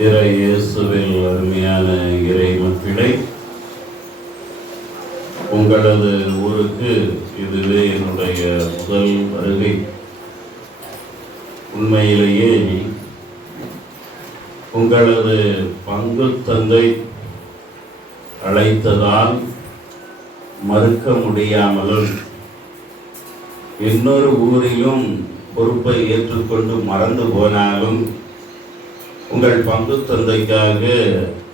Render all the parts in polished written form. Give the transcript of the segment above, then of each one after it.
இறை இயேசுவில் அருமையான இறை மக்களே, உங்களது ஊருக்கு இதுவே என்னுடைய முதல் வருகை. உண்மையிலேயே உங்களது பங்கு தந்தை அழைத்ததால் மறுக்க முடியாமலும் இன்னொரு ஊரிலும் பொறுப்பை ஏற்றுக்கொண்டு மறந்து போனாலும் உங்கள் பங்கு தந்தைக்காக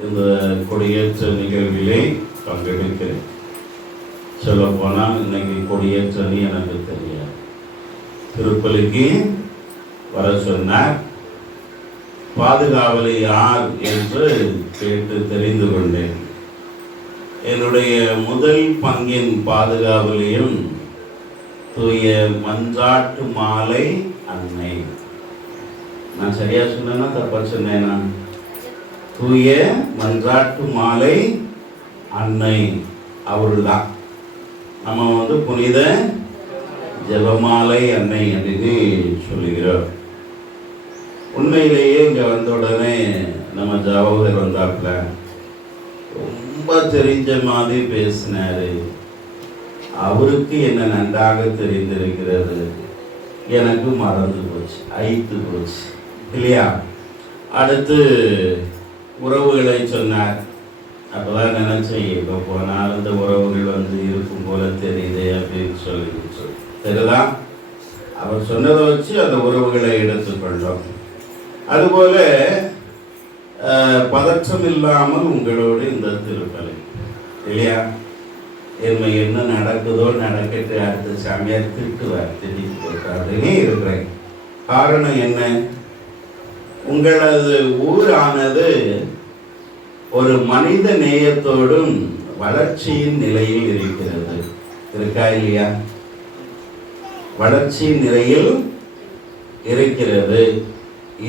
இந்த கொடியேற்ற நிகழ்விலே பங்கெடுக்கிறேன். சொல்ல போனால் இன்னைக்கு கொடியேற்றன்னு எனக்கு தெரியாது. திருப்பலிக்கு வர சொன்னார். பாதுகாவலி யார் என்று கேட்டு தெரிந்து கொண்டேன். என்னுடைய முதல் பங்கின் பாதுகாவலியும் தூய மன்றாட்டு மாலை அன்னை. நான் சரியா சொன்னேன்னா தப்பா சொன்னேனா? தூய மன்றாட்டு மாலை அன்னை அவள்தான். நம்ம புனித ஜெபமாலை அன்னை அப்படின்னு சொல்லுகிறோம். உண்மையிலேயே இங்கே வந்த உடனே நம்ம ஜவஹர் வந்தாப்புல ரொம்ப தெரிஞ்ச மாதிரி பேசினாரு. அவருக்கு என்ன நன்றாக தெரிந்திருக்கிறது, எனக்கு மறந்து போச்சு, ஐத்து போச்சு இல்லையா? அடுத்து உறவுகளை சொன்னார். அப்போதான் நினைச்சேன், இப்போ போனால் இந்த உறவுகள் இருக்கும் போல தெரியுது அப்படின்னு சொல்லி சரிதான். அவர் சொன்னதை வச்சு அந்த உறவுகளை எடுத்துக்கொண்டோம். அதுபோல பதற்றம் இல்லாமல் உங்களோடு இந்த திருப்பலி இல்லையா? என்ன நடக்குதோ நடக்கட்டு, அடுத்த சாமியார் திட்டுவார், திட்டிட்டு போட்டாருன்னே இருக்கிறேன். காரணம் என்ன? உங்களது ஊரானது ஒரு மனித நேயத்தோடும் வளர்ச்சியின் நிலையில் இருக்கிறது. இருக்கா இல்லையா? வளர்ச்சியின் நிலையில் இருக்கிறது.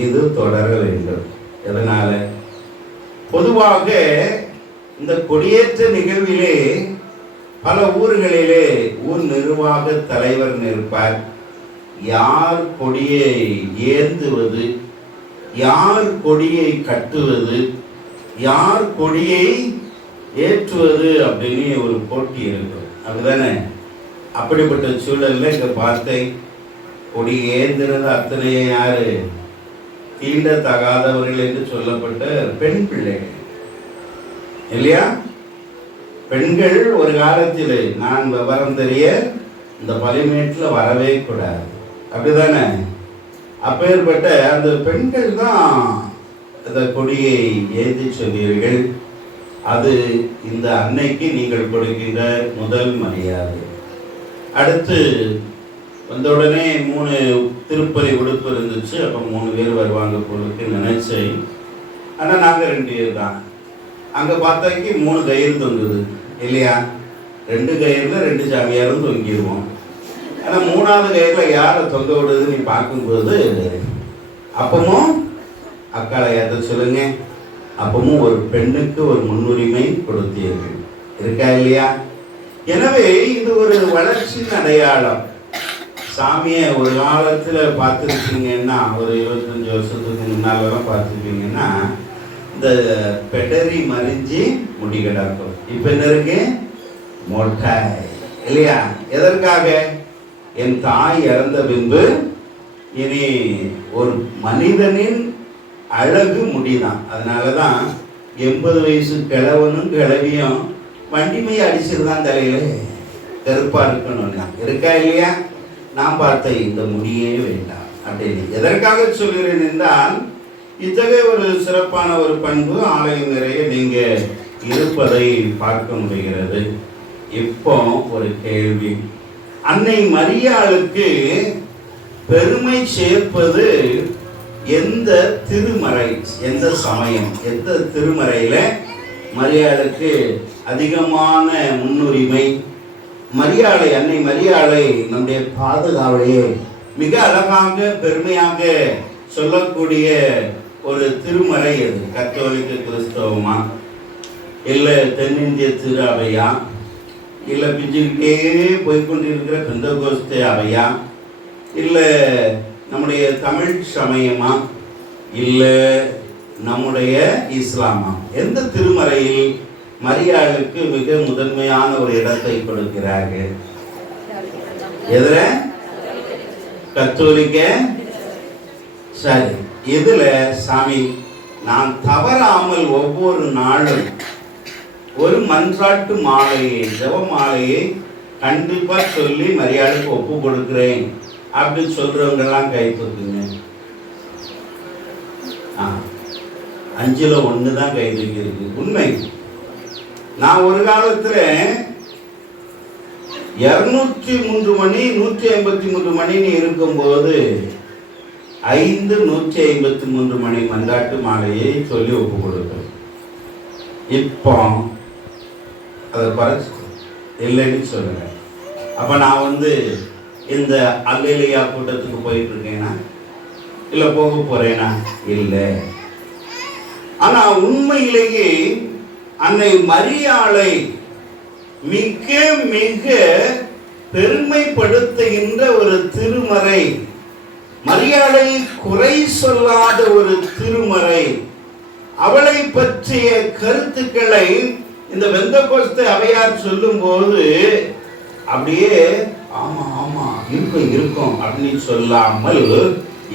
இது தொடர வேண்டும். எதனால? பொதுவாக இந்த கொடியேற்ற நிகழ்விலே பல ஊர்களிலே ஊர் நிர்வாக தலைவர் நிற்பார். யார் கொடியை ஏந்துவது, யார் கொடியை கட்டுவது, யார் கொடியை ஏற்றுவது அப்படின்னு ஒரு போட்டி இருக்கும். அப்படிதானே? அப்படிப்பட்ட சூழல்ல இங்க பார்த்தேன், கொடி ஏந்துறது அத்தனையே யாரு? தீண்டத்தகாதவர்கள் என்று சொல்லப்பட்ட பெண் பிள்ளைகள் இல்லையா? பெண்கள் ஒரு காலத்தில் நான் விவரம் தெரிய இந்த பலிமேட்டில் வரவே கூடாது, அப்படிதானே? அப்பேற்பட்ட அந்த பெண்கள் தான் இந்த கொடியை ஏந்தி சொன்னீர்கள். அது இந்த அன்னைக்கு நீங்கள் கொடுக்கின்ற முதல் மரியாதை. அடுத்து வந்தவுடனே 3 திருப்பலி உடுப்பு இருந்துச்சு. அப்போ 3 பேர் வருவாங்க பொருளுக்கு நினைச்சேன். ஆனால் நாங்கள் 2 பேர் தான். அங்கே பார்த்தாக்கி 3 கயிறு தொங்குது இல்லையா? 2 கயிறில் 2 சாமியாரும் தொங்கிடுவோம். ஆனால் 3ஆவது கயிறில் யாரை தொங்க விடுதுன்னு நீ பார்க்கும்போது அப்பமும் அக்காளை ஏற்ற சொல்லுங்க, அப்பமும் ஒரு பெண்ணுக்கு ஒரு முன்னுரிமை கொடுத்தீர்கள். இருக்கா இல்லையா? எனவே இது ஒரு வளர்ச்சியின் அடையாளம். சாமியை ஒரு காலத்தில் பார்த்துருக்கீங்கன்னா, ஒரு 25 வருஷத்துக்கு முன்னாலெல்லாம் பார்த்துருப்பீங்கன்னா இந்த பெடரி மறிஞ்சி முடி கிடக்கும். இப்போ என்ன இருக்கு? மொட்டை இல்லையா? எதற்காக? என் தாய் இறந்த பின்பு இனி ஒரு மனிதனின் அழகு முடிதான். அதனால தான் 80 வயசு கிழவனும் கிழவியும் வண்டிமையை அடிச்சிருந்தான் தலையில, கருப்பா இருக்கணும்னா. இருக்கா இல்லையா? நான் பார்த்த இந்த முடியே வேண்டாம் அப்படின்னு. எதற்காக சொல்கிறேன் என்றால், இத்தகைய ஒரு சிறப்பான ஒரு பண்பு ஆலயம் நிறைய நீங்க இருப்பதை பார்க்க முடிகிறது. இப்போ ஒரு கேள்வி, அன்னை மரியாளுக்கு பெருமை சேர்ப்பது எந்த திருமறை, எந்த சமயம், எந்த திருமறையில மரியாளுக்கு அதிகமான முன்னுரிமை? மரியாளை, அன்னை மரியாளை நம்முடைய பாதுகாவலையே மிக அழகாக பெருமையாக சொல்லக்கூடிய ஒரு திருமறை அது. கத்தோலிக்க கிறிஸ்தவமா, இல்லை தென்னிந்திய திரு அவையா, இல்லை பிஞ்சுக்கிட்டே போய்கொண்டிருக்கிற பெந்தகோஸ்தே அவையா, இல்லை நம்முடைய தமிழ் சமயமா, இல்லை நம்முடைய இஸ்லாமாம். எந்த திருமறையில் மரியாளுக்கு மிக முதன்மையான ஒரு இடத்தை கொடுக்கிறார்கள்? எதுல? கத்தோலிக்க. சரி, இதுல சாமி நான் தவறாமல் ஒவ்வொரு நாளும் ஒரு மன்றாட்டு மாலையை, ஜெப மாலையை கண்டிப்பா சொல்லி மரியாளுக்கு ஒப்பு கொடுக்கிறேன் அப்படி சொல்றவங்க எல்லாம் கை தூக்குங்க. 5ல் 1 தான் கை தூக்கி இருக்கு. உண்மை. நான் ஒரு காலத்துல 203 மணி 153 மணின்னு இருக்கும்போது 153 மணி மன்றாட்டு மாலையை சொல்லி ஒப்பு கொடுப்பேன். இப்போ அதை குறைச்சி இல்லைன்னு சொல்லுங்க. அப்ப நான் இந்த அல்லேலூயா கூட்டத்துக்கு போயிட்டு இருக்கேனா இல்ல போக போறேனா? இல்லை. ஆனா உண்மையிலேயே அன்னை மரியாளை மிக மிக பெருமைப்படுத்துகின்ற ஒரு திருமறை, மரியாளை குறை சொல்லாத ஒரு திருமறை, அவளை பற்றிய கருத்துக்களை இந்த பெந்தெகோஸ்தே அவையார் சொல்லும் போது அப்படியே ஆமா ஆமா இருக்கும் இருக்கும் அப்படின்னு சொல்லாமல்,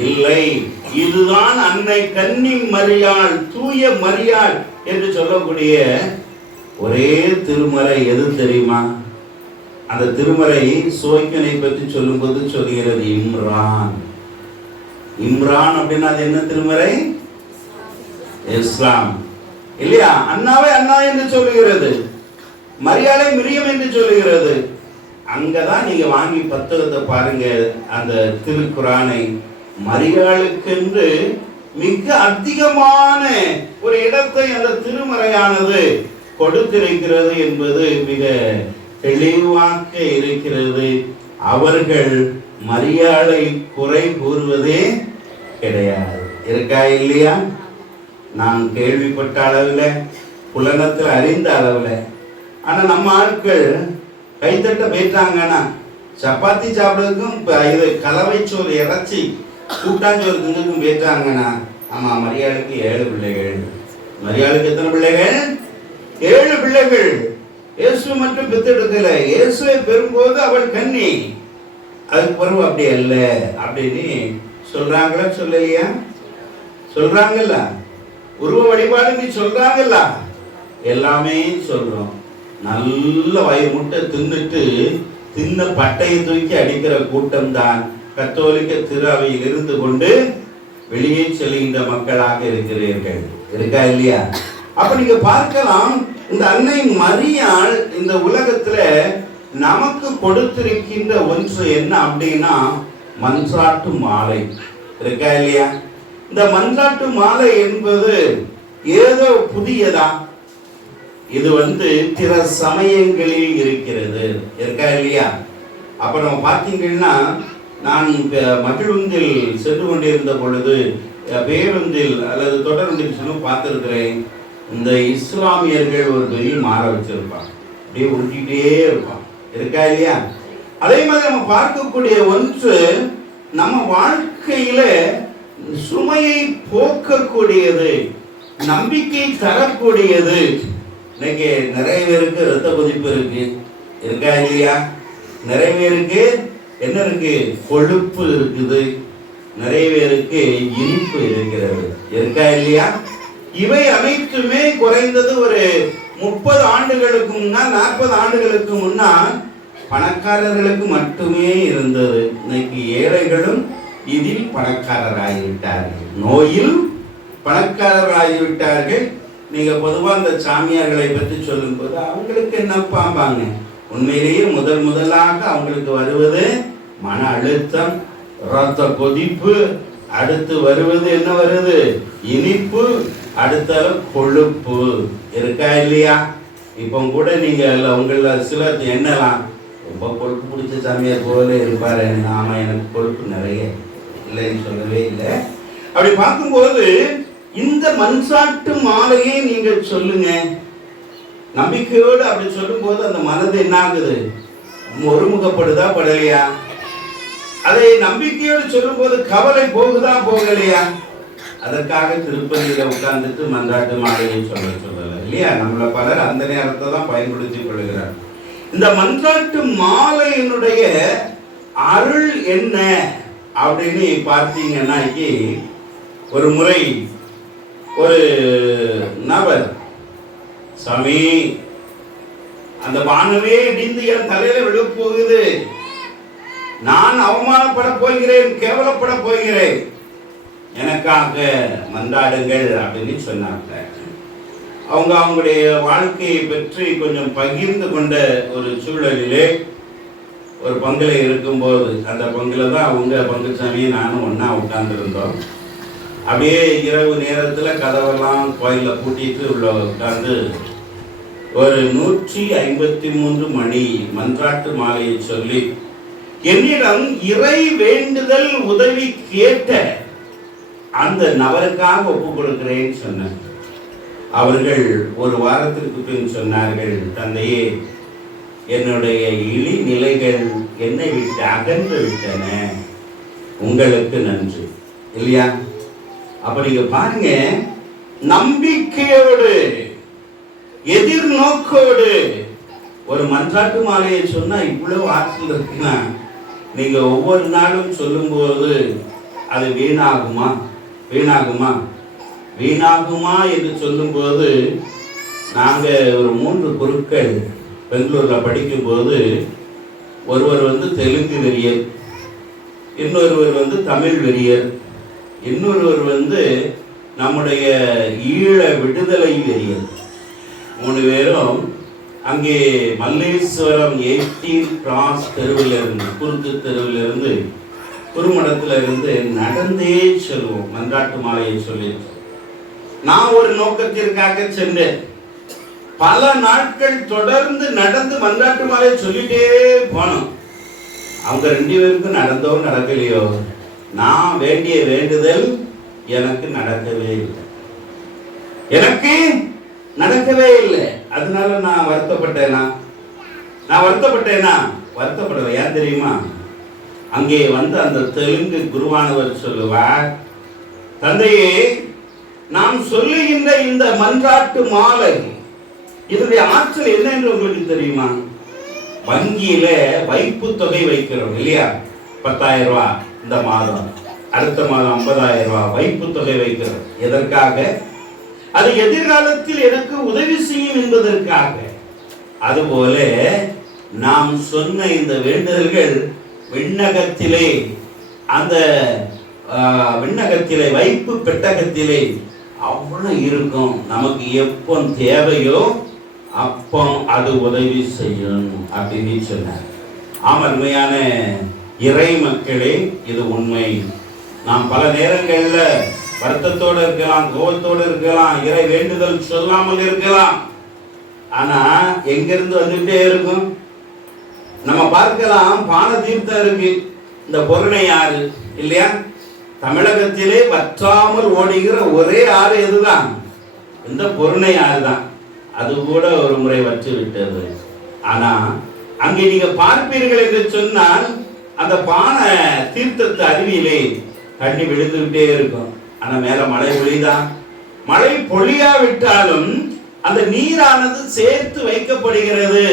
இல்லை, இதுதான் அன்னை கன்னி மரியாள், தூய மரியாள் என்று சொல்லக்கூடிய ஒரே திருமறை எது தெரியுமா? அந்த திருமறை சோய்க்கனை பற்றி சொல்லும்போது சொல்கிறது இம்ரான். இம்ரான் அப்படின்னா அது என்ன திருமறை? இஸ்லாம் இல்லையா? அண்ணாவை அண்ணா என்று சொல்லுகிறது, மரியாதை மிரியம் என்று சொல்லுகிறது. அங்கதான் நீங்க வாங்கி புத்தகத்தை பாருங்க, அந்த திருக்குரானை மரியாளுக்கென்று மிக அதிகமான ஒரு இடத்தை அந்த திருமறையானது கொடுத்திருக்கிறது என்பது மிக தெளிவாக இருக்கிறது. அவர்கள் மரியாதை குறை கூறுவதே கிடையாது. இருக்கா இல்லையா? நான் கேள்விப்பட்ட அளவில், புலனத்தில் அறிந்த அளவில். ஆனா நம்ம ஆட்கள் கைத்தட்ட போயிட்டாங்கன்னா சப்பாத்தி சாப்பிடுறதுக்கும் இது கலவை சோறு இறைச்சி கூட்டாஞ்சோறு தின்னுக்கும் போயிட்டாங்கன்னா, ஆமா மரியாளுக்கு 7 பிள்ளைகள். மரியாளுக்கு எத்தனை பிள்ளைகள்? 7 பிள்ளைகள். இயேசு மட்டும் பெத்தெடுக்கல, இயேசுவை பெறும்போது அவள் கன்னி, அதுக்கு பிறகு அப்படி அல்ல அப்படின்னு சொல்றாங்களா? சொல்லலையா? சொல்றாங்கல்ல. உருவ வழிபாடு நீ சொல்றாங்கல்ல, எல்லாமே சொல்றோம். நல்ல வயிறு முட்டை தின்னுட்டு தின்ன பட்டையை தூக்கி அடிக்கிற கூட்டம் தான் கத்தோலிக்க திரு அவையில் இருந்து கொண்டு வெளியே செல்கின்ற மக்களாக இருக்கிறீர்கள். இருக்கா இல்லையா? அப்ப நீங்க பார்க்கலாம், இந்த அன்னை மரியாள் இந்த உலகத்துல நமக்கு கொடுத்திருக்கின்ற ஒன்று என்ன அப்படின்னா மன்றாட்டு மாலை. இருக்கா இல்லையா? இந்த மன்றாட்டு மாலை என்பது ஏதோ புதியதா? இது பிற சமயங்களில் இருக்கிறது. இருக்கா இல்லையா? அப்ப நம்ம பார்த்தீங்கன்னா, நான் மகிழுந்தில் சென்று கொண்டிருந்த பொழுது பேருந்தில் அல்லது தொடருந்தில் சென்று பார்த்திருக்கிறேன். இந்த இஸ்லாமியர்கள் ஒரு பெரிய மாற வச்சிருப்பான், அப்படியே உருட்டிகிட்டே இருப்பான். இருக்கா இல்லையா? அதே மாதிரி நம்ம பார்க்கக்கூடிய ஒன்று நம்ம வாழ்க்கையில சுமையை போக்கக்கூடியது, நம்பிக்கை தரக்கூடியது. இன்னைக்கு நிறைய பேருக்கு இரத்த கொதிப்பு இருக்கு. இருக்கா இல்லையா? நிறைய பேருக்கு என்ன இருக்கு? கொழுப்பு இருக்குது. நிறைய பேருக்கு இனிப்பு இருக்கிறது. இருக்கா இல்லையா? இவை அனைத்துமே குறைந்தது ஒரு 30 ஆண்டுகளுக்கு முன்னால், 40 ஆண்டுகளுக்கு முன்னால் பணக்காரர்களுக்கு மட்டுமே இருந்தது. இன்னைக்கு ஏழைகளும் இதில் பணக்காரராகிவிட்டார்கள், நோயில் பணக்காரராகிவிட்டார்கள். நீங்க பொதுவாக அந்த சாமியார்களை பற்றி சொல்லும் போது அவங்களுக்கு என்ன பாம்பாங்க? உண்மையிலேயே முதலாக அவங்களுக்கு வருவது மன அழுத்தம், இரத்த கொதிப்பு, அடுத்து வருவது என்ன வருது? இனிப்பு, அடுத்த கொழுப்பு. இருக்கா இல்லையா? இப்போ கூட நீங்க உங்கள சிலர் எண்ணலாம், ரொம்ப கொழுப்பு பிடிச்ச சாமியார் போல இருப்பாரு. ஆமா, எனக்கு கொழுப்பு நிறைய இல்லைன்னு சொல்லவே இல்லை. அப்படி பார்க்கும்போது இந்த மன்றாட்டு மாலையை நீங்க சொல்லுங்க, நம்பிக்கையோடு அப்படி சொல்லும் போது அந்த மனது என்ன ஆகுது? ஒருமுகப்படுதா படலையா? அதை நம்பிக்கையோடு சொல்லும் போது கவலை போகுதா போகலையா? அதற்காக திருப்பதியில உட்கார்ந்துட்டு மன்றாட்டு மாலையை சொல்லலை இல்லையா? நம்மள பலர் அந்த நேரத்தை தான் பயன்படுத்தி கொள்கிறார். இந்த மன்றாட்டு மாலையினுடைய அருள் என்ன அப்படின்னு பார்த்தீங்கன்னா, ஒரு முறை ஒரு நபர், சாமி அந்த வானமே இடிந்து என் தலையில விழ போகுது, நான் அவமானப்பட போகிறேன், கேவலப்பட போகிறேன், எனக்காக மன்றாடுங்கள் அப்படின்னு சொன்னாங்க. அவங்களுடைய வாழ்க்கையை பற்றி கொஞ்சம் பகிர்ந்து கொண்ட ஒரு சூழலிலே ஒரு பங்குல இருக்கும்போது, அந்த பங்குல தான் அவங்க பங்குசாமி நானும் ஒன்னா உட்கார்ந்துருந்தோம். அப்படியே இரவு நேரத்தில் கதவெல்லாம் கோயிலில் பூட்டிட்டு உள்ள உட்கார்ந்து ஒரு 153 மணி மன்றாட்டு மாலையை சொல்லி என்னிடம் இறை வேண்டுதல் உதவி கேட்ட அந்த நபருக்காக ஒப்பு கொடுக்கிறேன்னு சொன்னார். அவர்கள் ஒரு வாரத்திற்கு பின் சொன்னார்கள், தந்தையே என்னுடைய இழி நிலைகள் என்னை விட்டு அகன்று விட்டன, உங்களுக்கு நன்றி. இல்லையா? அப்ப நீங்க பாருங்க, நம்பிக்கையோடு எதிர்நோக்கோடு ஒரு மன்றாட்டு மாலையை சொன்னா இவ்வளவு ஆற்றல் இருக்குன்னா, நீங்க ஒவ்வொரு நாளும் சொல்லும்போது அது வீணாகுமா வீணாகுமா வீணாகுமா என்று சொல்லும்போது, நாங்க ஒரு 3 குருக்கள் பெங்களூர்ல படிக்கும்போது, ஒருவர் தெலுங்கு வெறியர், இன்னொருவர் தமிழ் வெறியர், இன்னொருவர் நம்முடைய ஈழ விடுதலை வெறியர். 3 பேரும் அங்கே மல்லேஸ்வரம் 18 கிராஸ் தெருவில் இருந்து, குறுக்கு தெருவில் இருந்து, குறுமடத்தில் இருந்து நடந்தே செல்வோம் மன்றாட்டு மாலையை சொல்லி. நான் ஒரு நோக்கத்திற்காக சென்றேன். பல நாட்கள் தொடர்ந்து நடந்து மன்றாட்டு மாலையை சொல்லிட்டே போனோம். அவங்க 2 பேருக்கும் நடந்தோ நடக்கலையோ, நான் வேண்டிய வேண்டுதல் எனக்கு நடக்கவே இல்லை, எனக்கு நடக்கவே இல்லை. அதனால நான் வருத்தப்பட்டேனா? வருத்தப்படல. ஏன் தெரியுமா? அங்கே அந்த தெலுங்கு குருவானவர் சொல்லுவார், தந்தையே நாம் சொல்லுகின்ற இந்த மன்றாட்டு மாலை இதனுடைய ஆற்றல் என்ன என்று உங்களுக்கு தெரியுமா? வங்கியில வைப்பு தொகை வைக்கிறோம் இல்லையா? 10,000 ரூபாய் இந்த மாதம், அடுத்த மாதம் 50,000 ரூபாய் வைப்பு தொகை வைக்கிறோம். எதற்காக? அது எதிர்காலத்தில் எனக்கு உதவி செய்யும் என்பதற்காக. அதுபோல நாம் சொன்ன இந்த வேண்டுதல்கள் விண்ணகத்திலே, அந்த விண்ணகத்திலே வைப்பு பெட்டகத்திலே அவ்வளவு இருக்கும். நமக்கு எப்போ தேவையோ அப்போ அது உதவி செய்யும் அப்படின்னு சொன்னார். அருமையான இறை மக்களே, இது உண்மை. நாம் பல நேரங்கள்ல வருத்தத்தோடு இருக்கலாம், கோபத்தோடு இருக்கலாம், இறை வேண்டுதல் சொல்லாமல் இருக்கலாம். ஆனா எங்கிருந்து வந்துட்டே இருக்கும்? நம்ம பார்க்கலாம், பான தீர்த்தம் இருக்கு, இந்த பொருணை ஆறு இல்லையா? தமிழகத்திலே வற்றாமல் ஓடுகிற ஒரே ஆறு எதுதான்? இந்த பொருணை ஆறு தான். அது கூட ஒரு முறை வற்றி விட்டது. ஆனா அங்கே நீங்க பார்ப்பீர்கள் என்று சொன்னால், அந்த பான தீர்த்தத்து அருவியிலே தண்ணி விழுந்துகிட்டே இருக்கும். ஆனா மேல மழை பொழிதான். மழை பொழியாவிட்டாலும் அந்த நீரானது சேர்த்து வைக்கப்படுகிறது.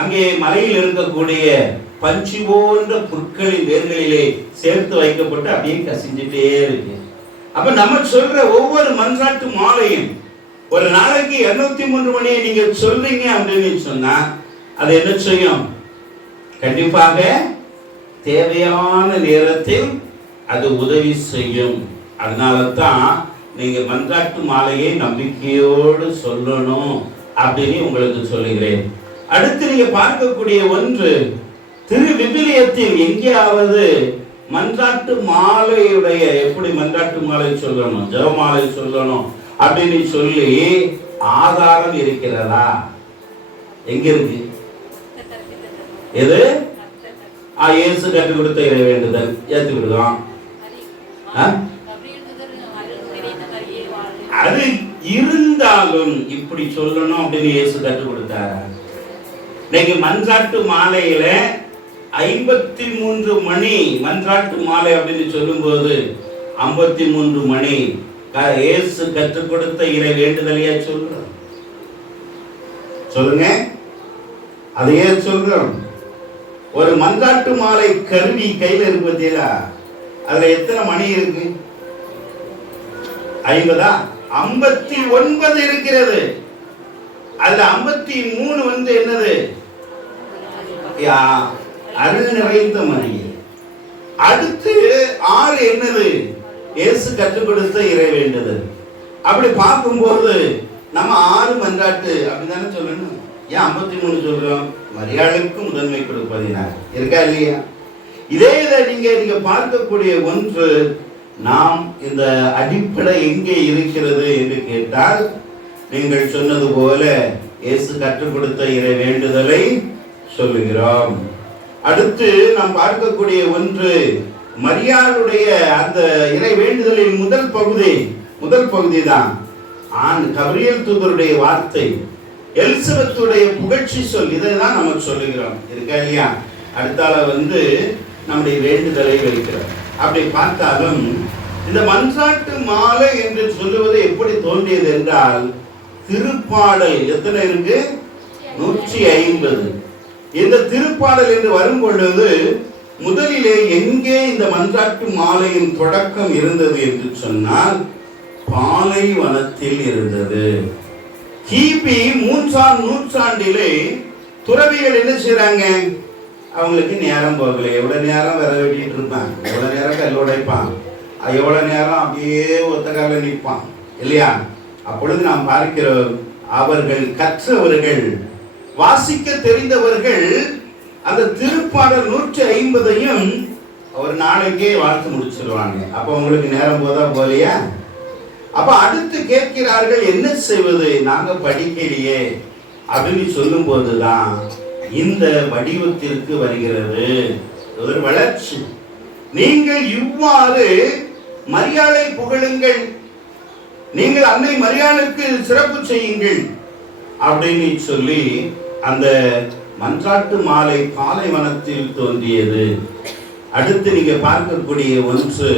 அங்கே மலையில் இருக்கக்கூடிய பஞ்சு போன்ற புற்களின் வேர்களிலே சேர்த்து வைக்கப்பட்டு அப்படியே கசிஞ்சிட்டே இருக்கு. அப்ப நம்ம சொல்ற ஒவ்வொரு மன்றாட்டு மாலையும் ஒரு நாளைக்கு 203 மணியை நீங்க சொல்றீங்க அப்படின்னு சொன்னா, அது என்ன செய்யும்? கண்டிப்பாக தேவையான நேரத்தில் அது உதவி செய்யும். அதனால தான் நீங்க மன்றாட்டு மாலையை நம்பிக்கையோடு சொல்லணும் அப்படின்னு உங்களுக்கு சொல்லுகிறேன். அடுத்து நீங்க பார்க்கக்கூடிய ஒன்று, திரு விவிலியத்தில் எங்கேயாவது மன்றாட்டு மாலையுடைய எப்படி மன்றாட்டு மாலை சொல்லணும், ஜெபமாலை சொல்லணும் அப்படின்னு சொல்லி ஆதாரம் இருக்கிறதா? எங்க இருக்கு? எது? இயேசு கற்றுக் கொடுத்த இறை வேண்டுதல் ஏற்றுக்கிடுதோம். அது இருந்தாலும் இப்படி சொல்லணும் அப்படின்னு இயேசு கற்றுக் கொடுத்தாரா? இன்னைக்கு மன்றாட்டு மாலையில 53 மணி மன்றாட்டு மாலை அப்படின்னு சொல்லும் போது 53 மணி இயேசு கற்றுக் கொடுத்த இறை வேண்டுதலையா சொல்றோம்? சொல்லுங்க, அதையே சொல்றோம். ஒரு மன்றாட்டு மாலை கருவி கையில இருக்கு பார்த்தீங்களா? அதுல எத்தனை மணி இருக்கு? 50? 59 இருக்கிறது. அதுல 53 என்னது? அருள் நிறைந்த மணி. அடுத்து 6 என்னது? இயேசு கற்றுக் கொடுத்த இறை வேண்டுதல். அப்படி பார்க்கும்போது நம்ம 6 மன்றாட்டு அப்படிதானே சொல்லணும். ஏன் 53 சொல்றோம்? மரியாளுக்கு முதன்மை கொடுப்பதினார் இருக்கா இல்லையா? இதே இதை நீங்க பார்க்கக்கூடிய ஒன்று, நாம் இந்த அடிப்படை எங்கே இருக்கிறது என்று கேட்டால், நீங்கள் சொன்னது போல இயேசு கற்றுக் கொடுத்த இறை வேண்டுதலை சொல்லுகிறோம். அடுத்து நாம் பார்க்கக்கூடிய ஒன்று, மரியாளுடைய அந்த இறை வேண்டுதலின் முதல் பகுதி தான் கபிரியேல் தூதருடைய வார்த்தை, எலிசபெத்துடைய புகழ்ச்சி சொல். இதை தான் நம்ம சொல்லுகிறோம் இருக்கா இல்லையா? அடுத்தால நம்முடைய வேண்டுதலை வைக்கிறோம். அப்படி பார்த்தாலும் இந்த மன்றாட்டு மாலை என்று சொல்லுவது எப்படி தோன்றியது என்றால், திருப்பாடல் எத்தனை இருக்கு? 150. இந்த திருப்பாடல் என்று வரும் பொழுது முதலிலே எங்கே இந்த மன்றாட்டு மாலையின் தொடக்கம் இருந்தது என்று சொன்னால், பாலைவனத்தில் இருந்தது. கிபி 3ஆம் நூற்றாண்டிலே துறவிகள் என்ன செய்றாங்க? அவங்களுக்கு நேரம் போகல. எவ்வளவு நேரம் விர வெட்டிட்டு இருப்பான், எவ்வளவு நேரம் கல் உடைப்பான், எவ்வளவு நேரம் அப்படியே ஒத்த கால நிற்பான் இல்லையா? அப்பொழுது நாம் பார்க்கிறோம், அவர்கள் கற்றவர்கள், வாசிக்க தெரிந்தவர்கள் அந்த திருப்பாடல் 150ஐயும் ஒரு நாளைக்கே வாழ்த்து முடிச்சிருவாங்க. அப்ப உங்களுக்கு நேரம் போதா போலையா? அப்ப அடுத்து கேட்கிறார்கள், என்ன செய்வது, நாங்க படிக்கலையே அப்படின்னு சொல்லும் போதுதான் இந்த வடிவத்திற்கு வருகிறது ஒரு வளர்ச்சி. நீங்கள் இவ்வாறு மரியாதை புகழுங்கள், நீங்கள் அன்னை மரியாளுக்கு சிறப்பு செய்யுங்கள் அப்படின்னு சொல்லி அந்த மன்றாட்டு மாலை பாலைவனத்தில் தோன்றியது. அடுத்து நீங்க பார்க்கக்கூடிய ஒன்று,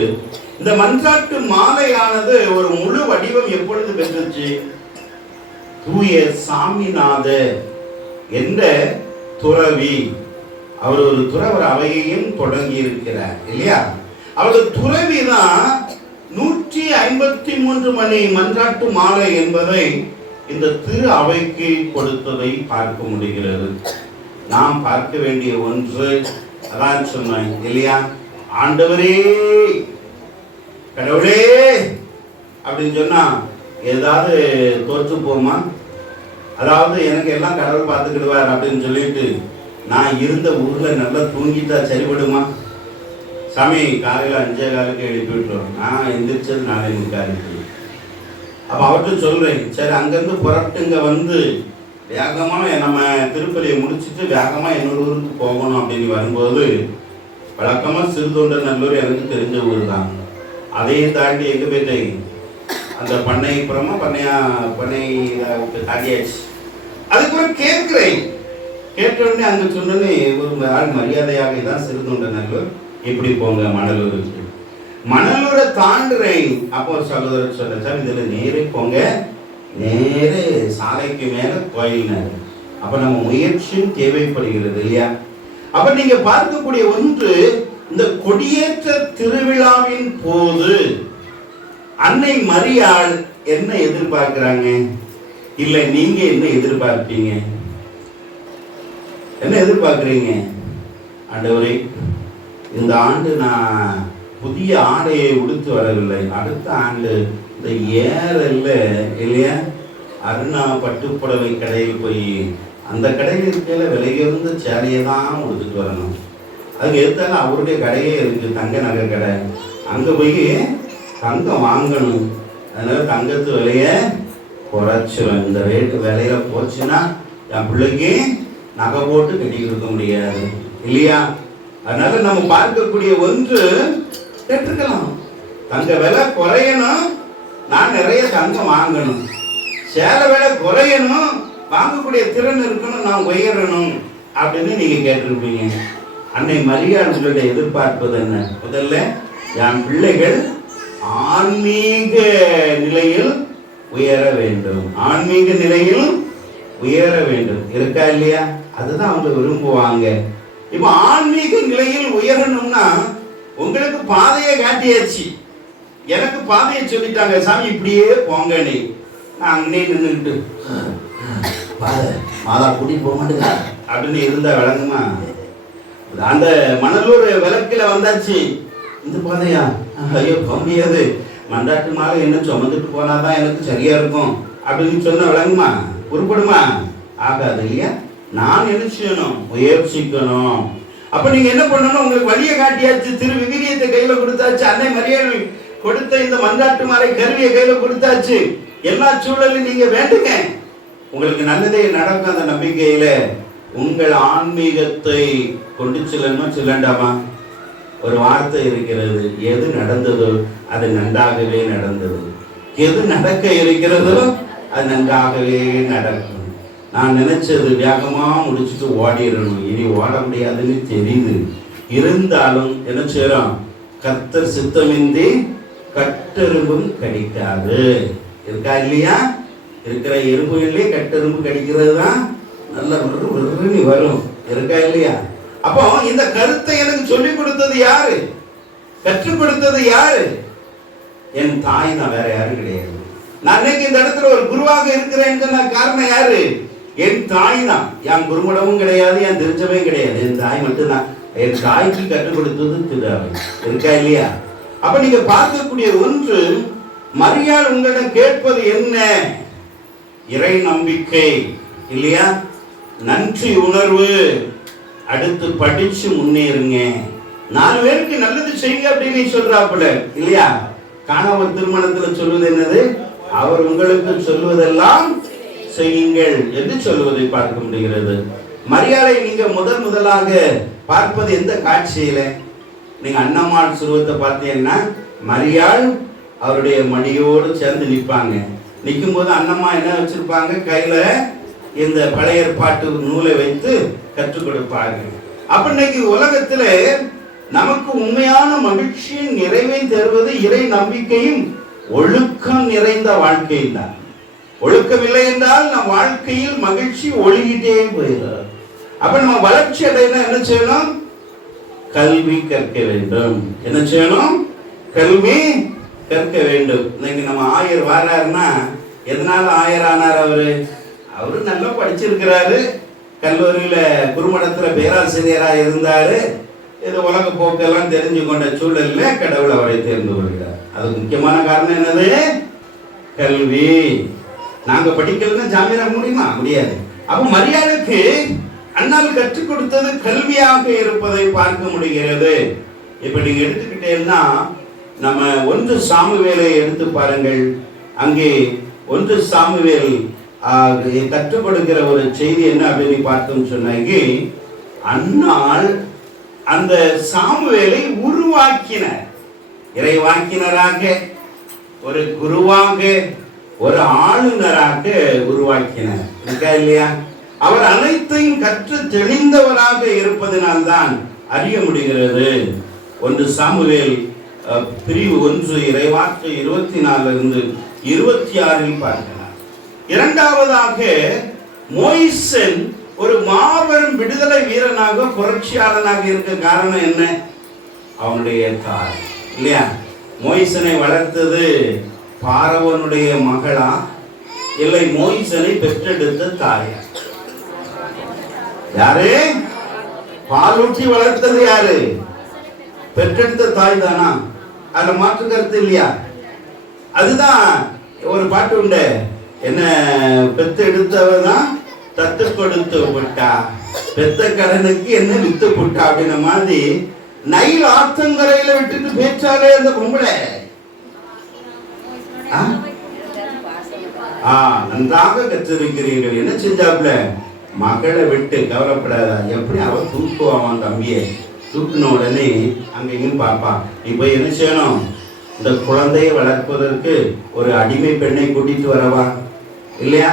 இந்த மன்றாட்டு மாலையானது ஒரு முழு வடிவம் எப்பொழுது பெற்றுச்சு? தூய சாமிநாதர் என்ற துறவி, அவர் ஒரு துறவர் அவையையும் தொடங்கி இருக்கிறார் இல்லையா? அவரது துறவி தான் 153 மணி மன்றாட்டு மாலை என்பதை இந்த திரு அவைக்கு கொடுத்ததை பார்க்க முடிகிறது. நாம் பார்க்க வேண்டிய ஒன்று, அதான் சொன்னேன் இல்லையா? ஆண்டவரே, கடவுளே அப்படின்னு சொன்னா ஏதாவது தோற்று போமா? அதாவது எனக்கு எல்லாம் கடவுள் பார்த்துக்கிடுவார் அப்படின்னு சொல்லிட்டு நான் இருந்த ஊர்ல நல்லா தூங்கிட்டா சரிபடுமா? சாமி காலையில் 5:15 எழுப்பி விட்டுருவோம், நான் எந்திரிச்சது 4:45. அப்போ அவர்கிட்ட சொல்றேன், சரி அங்கேருந்து புறப்பட்டுங்க வேகமாக நம்ம திருப்பதியை முடிச்சுட்டு வேகமாக இன்னொரு ஊருக்கு போகணும் அப்படின்னு வரும்போது, வழக்கமாக சிறுதொண்டநல்லூர் எனக்கு தெரிஞ்ச ஊர் தான். அதையும் தாண்டி எங்கே போயிட்டேன், அந்த பண்ணைப்புறமா பண்ணை தாண்டியாச்சு. அதுக்கப்புறம் கேட்குறேன், கேட்டோடனே அங்கே சொன்னோன்னே ஒரு மரியாதையாக தான் சிறுதொண்டநல்லூர், இப்படி போங்க மணலூருக்கு. மணலூரை தாண்டுறேன். அப்போ ஒரு சகோதரர் சொல்ல, சார் இதில் நேரே போங்க, நேரே சாலைக்கு மேல கோயில்னாரு. அப்ப நம்ம முயற்சியும் தேவைப்படுகிறது இல்லையா? அப்ப நீங்க பார்க்கக்கூடிய ஒன்று, இந்த கொடியேற்ற திருவிழாவின் போது அன்னை மரியாள் என்ன எதிர்பார்க்கிறாங்க? இல்ல நீங்க என்ன எதிர்பார்ப்பீங்க? என்ன எதிர்பார்க்கிறீங்க? ஆண்டவரே, இந்த ஆண்டு நான் புதிய ஆடையை உடுத்து வரவில்லை, அடுத்த ஆண்டு இந்த ஏறல்ல இல்லையா, அருணா பட்டுப்புடவை கடையில் போய் அந்த கடையில் இருக்கிற விலையுறந்த சேலையை தான் உடுத்துட்டு வரணும். அதுக்கு எடுத்தாலும் அவருடைய கடையே இருக்கு, தங்க நகை கடை, அங்கே போய் தங்கம் வாங்கணும். அதனால தங்கத்து விலையை குறைச்சிடும். இந்த ரேட்டு விலையில போச்சுன்னா என் பிள்ளைக்கு நகை போட்டு கட்டி கொடுக்க முடியாது இல்லையா? அதனால நம்ம பார்க்கக்கூடிய ஒன்று, கேட்டிருக்கலாம், தங்க விலை குறையணும், நான் நிறைய தங்கம் வாங்கணும், சேலை விலை குறையணும், வாங்கக்கூடிய திறன் இருக்கணும், நான் உயரணும் அப்படின்னு நீங்க கேட்டிருப்பீங்க. அன்னை மரியாளுடைய எதிர்பார்ப்பது என்ன? முதல்ல என் பிள்ளைகள் ஆன்மீக நிலையில் உயர வேண்டும். ஆன்மீக நிலையில் உயர வேண்டும். இருக்கா இல்லையா? அதுதான் அவங்க விரும்புவாங்க. இப்ப ஆன்மீக நிலையில் உயரணும்னா உங்களுக்கு பாதையை காட்டியாச்சு. எனக்கு பாதையை சொல்லிட்டாங்க, சாமி இப்படியே போங்கன்னு. நான் அங்கே நின்றுட்டு மாதா கூட்டிட்டு போக மாட்டேங்க அப்படின்னு இருந்தா விளங்குமா? அந்த மணலூர் விளக்குல வந்தாச்சு. இந்த பாதையா? ஐயோ போக முடியாது, மண்டாட்டு மாலை என்ன சுமந்துட்டு போனாதான் எனக்கு சரியா இருக்கும் அப்படின்னு சொன்ன விளங்குமா? உருப்படுமா? ஆகாது இல்லையா? நான் என்ன செய்யணும்? முயற்சிக்கணும். அப்ப நீங்க என்ன பண்ணணும்? உங்களுக்கு வழியை காட்டியாச்சு. திரு விவிலியத்தை கையில கொடுத்தாச்சு. அன்னை மரியாதை கொடுத்த இந்த மன்றாட்டு மாலை கருவியை கையில கொடுத்தாச்சு. எல்லா சூழலும் நீங்க வேண்டுங்க, உங்களுக்கு நல்லதே நடக்கும். அந்த நம்பிக்கையில உங்கள் ஆன்மீகத்தை கொண்டு செல்லணுமா செல்லண்டாமா? ஒரு வார்த்தை இருக்கிறது, எது நடந்ததோ அது நன்றாகவே நடந்தது, எது நடக்க இருக்கிறதோ அது நன்றாகவே நடக்கும். நான் நினைச்சது வேகமா முடிச்சுட்டு ஓடிடணும், இனி ஓட முடியாதுன்னு தெரியுது. இருந்தாலும் என்ன செய்யறோம்? கர்த்தர் சித்தமின்றி கட்டெரும்பும் கடிக்காது. இருக்கா இல்லையா? இருக்கிற எறும்புகளிலே கட்டெரும்பு கடிக்கிறது தான் நல்ல விரும்பி வரும். இருக்கா இல்லையா? அப்போ இந்த கருத்தை எனக்கு சொல்லிக் கொடுத்தது யாரு? கற்றுக் கொடுத்தது யாரு? என் தாய் தான், வேற யாரும் கிடையாது. நான் இன்னைக்கு இந்த இடத்துல ஒரு குருவாக இருக்கிறேன் காரணம் யாரு? என் தாய் தான். என் குருமடமும் கிடையாது, என் திருச்சபையும் கிடையாது, என் தாய் மட்டும்தான். என் தாய்க்கு கற்றுக் கொடுத்தது திருவை. இருக்கா இல்லையா? அப்ப நீங்க பார்க்கக்கூடிய ஒன்று, மரியாள் உங்களிடம் கேட்பது என்ன? இறை நம்பிக்கை இல்லையா? நன்றி உணர்வு. அடுத்து படிச்சு முன்னேறுங்க, 4 பேருக்கு நல்லது செய்யுங்க அப்படின்னு சொல்றாப்புல இல்லையா? காணவர் திருமணத்துல சொல்வது என்னது? அவர் உங்களுக்கு சொல்வதெல்லாம் செய்யுங்கள் என்று சொல்வதை பார்க்க முடிகிறது. மரியாதை நீங்க முதலாக பார்ப்பது எந்த காட்சியில? நீங்க அன்னம்மாள் சுருவத்தை பார்த்தீங்கன்னா மரியாள் அவருடைய மடியோடு சேர்ந்து நிற்பாங்க. நிற்கும் போது அன்னம்மா என்ன வச்சிருப்பாங்க? கையில இந்த பழைய ஏற்பாட்டு நூலை வைத்து கற்றுக் கொடுப்பாங்க. அப்ப இன்னைக்கு உலகத்துல நமக்கு உண்மையான மகிழ்ச்சியின் நிறைவையும் தருவது இறை நம்பிக்கையும் ஒழுக்கம் நிறைந்த வாழ்க்கையில் தான். ஒழுக்கம் இல்லை என்றால் நம் வாழ்க்கையில் மகிழ்ச்சி ஒழுகிட்டே போயிடும். அப்ப நம்ம வளர்ச்சி அடையினா என்ன செய்யணும்? கல்வி கற்க வேண்டும். என்ன செய்யணும்? கல்வி கற்க வேண்டும். இன்னைக்கு நம்ம ஆயர் வாராருன்னா எதனால ஆயர் ஆனார்? அவரு நல்லா படிச்சிருக்கிறாரு, கல்லூரியில குருமடத்துல பேராசிரியராக இருந்தாரு. இது உலக போக்கெல்லாம் தெரிஞ்சு கொண்ட சூழல்ல கடவுள் அவரை தேர்ந்து கொள்கிறார். அதுக்கு முக்கியமான காரணம் என்னது? கல்வி. நாங்க படிக்கலன்னா ஜாமீனாக முடியுமா? முடியாது. அப்ப மரியாதைக்கு அண்ணால் கற்றுக் கொடுத்தது கல்வியாக இருப்பதை பார்க்க முடிகிறது. இப்ப நீங்க எடுத்துக்கிட்டேன்னா நம்ம 1 சாமுவேலை எடுத்து பாருங்கள். அங்கே 1 சாமுவேல் கற்றுக் கொடுக்கிற ஒரு செய்தி என்ன அப்படின்னு பார்த்தோம் சொன்னாங்க. அண்ணால் அந்த சாமுவேலை உருவாக்கினார். இறைவாக்கினராக, ஒரு குருவாக, ஒரு ஆளுநராக உருவாக்கினார். இருக்கா இல்லையா? அவர் அனைத்தையும் கற்று தெளிந்தவராக இருப்பதனால்தான் அறிய முடிகிறது. 1 சாமுவேல் பிரிவு 1 இறைவாக்கு 24 26 பார்க்கலாம். இரண்டாவதாக மோய்சன் ஒரு மாபெரும் விடுதலை வீரனாக, புரட்சியாளனாக இருக்க காரணம் என்ன? அவனுடைய தாய் இல்லையா? மோய்சனை வளர்த்தது பார்வோனுடைய மகளா இல்லை மோய்சனை பெற்றெடுத்த தாயா? யாரு? பாலூட்டி வளர்த்தது யாரு? பெற்றெடுத்த தாய் தானா? அதுல மாற்று கருத்து இல்லையா? அதுதான் ஒரு பாட்டு உண்டு, என்ன பெத்து எடுத்தவதான் தத்து கொடுத்து விட்டா, பெத்த கடனுக்கு என்ன வித்து புட்டா அப்படின்ன மாதிரி நைல் ஆத்தங்கரையில விட்டுட்டு பேச்சாலே அந்த பொம்பளை நன்றாக கற்றிருக்கிறீர்கள். என்ன செஞ்சாப்ல? மகளை விட்டு கவலைப்படாதா, எப்படி அவ தூக்குவான் தம்பியை. தூக்குன உடனே அங்கேயும் பாப்பா, நீ போய் என்ன செய்யணும்? இந்த குழந்தையை வளர்ப்பதற்கு ஒரு அடிமை பெண்ணை கூட்டிட்டு வரவா இல்லையா?